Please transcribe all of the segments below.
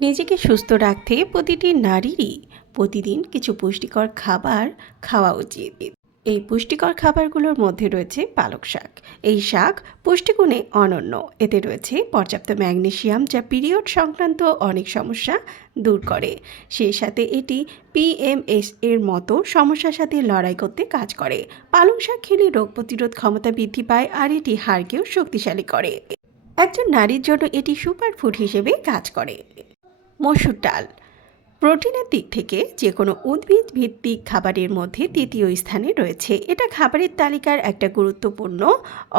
নিজেকে সুস্থ রাখতে প্রতিটি নারীরই প্রতিদিন কিছু পুষ্টিকর খাবার খাওয়া উচিত। এই পুষ্টিকর খাবারগুলোর মধ্যে রয়েছে পালক শাক। এই শাক পুষ্টিগুণে অনন্য। এতে রয়েছে পর্যাপ্ত ম্যাগনেসিয়াম যা পিরিয়ড সংক্রান্ত অনেক সমস্যা দূর করে। সেই সাথে এটি পিএমএস এর মতো সমস্যার সাথে লড়াই করতে কাজ করে। পালং শাক খেলে রোগ প্রতিরোধ ক্ষমতা বৃদ্ধি পায় আর এটি হাড়কেও শক্তিশালী করে। একজন নারীর জন্য এটি সুপার ফুড হিসেবে কাজ করে। মসুর ডাল। প্রোটিনের দিক থেকে যে কোনো উদ্ভিদ ভিত্তিক খাবারের মধ্যে তৃতীয় স্থানে রয়েছে। এটা খাবারের তালিকার একটা গুরুত্বপূর্ণ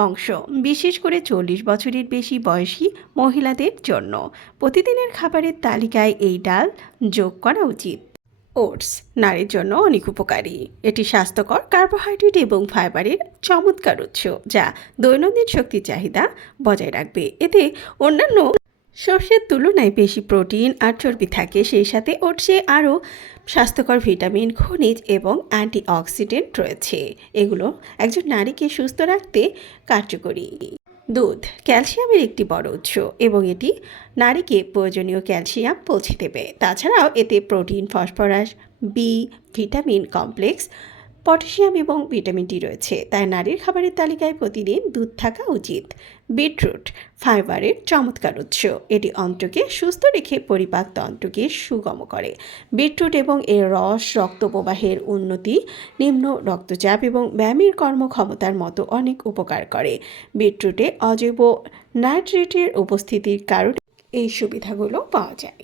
অংশ। বিশেষ করে চল্লিশ বছরের বেশি বয়সী মহিলাদের জন্য। প্রতিদিনের খাবারের তালিকায় এই ডাল যোগ করা উচিত। ওটস, নারীর জন্য অনেক উপকারী। এটি স্বাস্থ্যকর, কার্বোহাইড্রেট এবং ফাইবারের চমৎকার উৎস, যা দৈনন্দিন শক্তির চাহিদা বজায় রাখবে। এতে অন্যান্য শস্যের তুলনায় বেশি প্রোটিন আর চর্বি থাকে, সেই সাথে ওটসে আরও স্বাস্থ্যকর ভিটামিন, খনিজ এবং অ্যান্টিঅক্সিডেন্ট রয়েছে। এগুলো একজন নারীকে সুস্থ রাখতে কার্যকরী। দুধ, ক্যালসিয়ামের একটি বড় উৎস এবং এটি নারীকে প্রয়োজনীয় ক্যালসিয়াম পৌঁছে দেবে। তাছাড়াও এতে protein, phosphorus, B, vitamin complex potassium এবং ভিটামিন ডি রয়েছে। তাই নারীর খাবারের তালিকায় প্রতিদিন দুধ থাকা উচিত। বিটরুট, ফাইবারের চমৎকার উৎস। এটি অন্ত্রকে সুস্থ রেখে পরিপাক তন্ত্রকে সুগম করে। বিটরুট এবং এর রস রক্ত প্রবাহের উন্নতি, নিম্ন রক্তচাপ এবং ব্যায়ামের কর্মক্ষমতার মতো অনেক উপকার করে। বিটরুটে অজৈব নাইট্রেটের উপস্থিতির কারণে এই সুবিধাগুলো পাওয়া যায়।